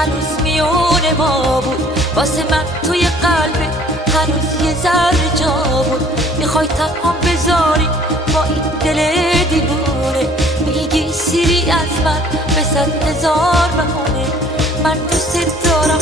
هنوز میون ما بود، واسه من توی قلبت هنوز یه ذره جا بود. میخوای تنها بذاری با این دل دیوونه، میگی سیری از من به 100,000 بهونه. من دوست دارم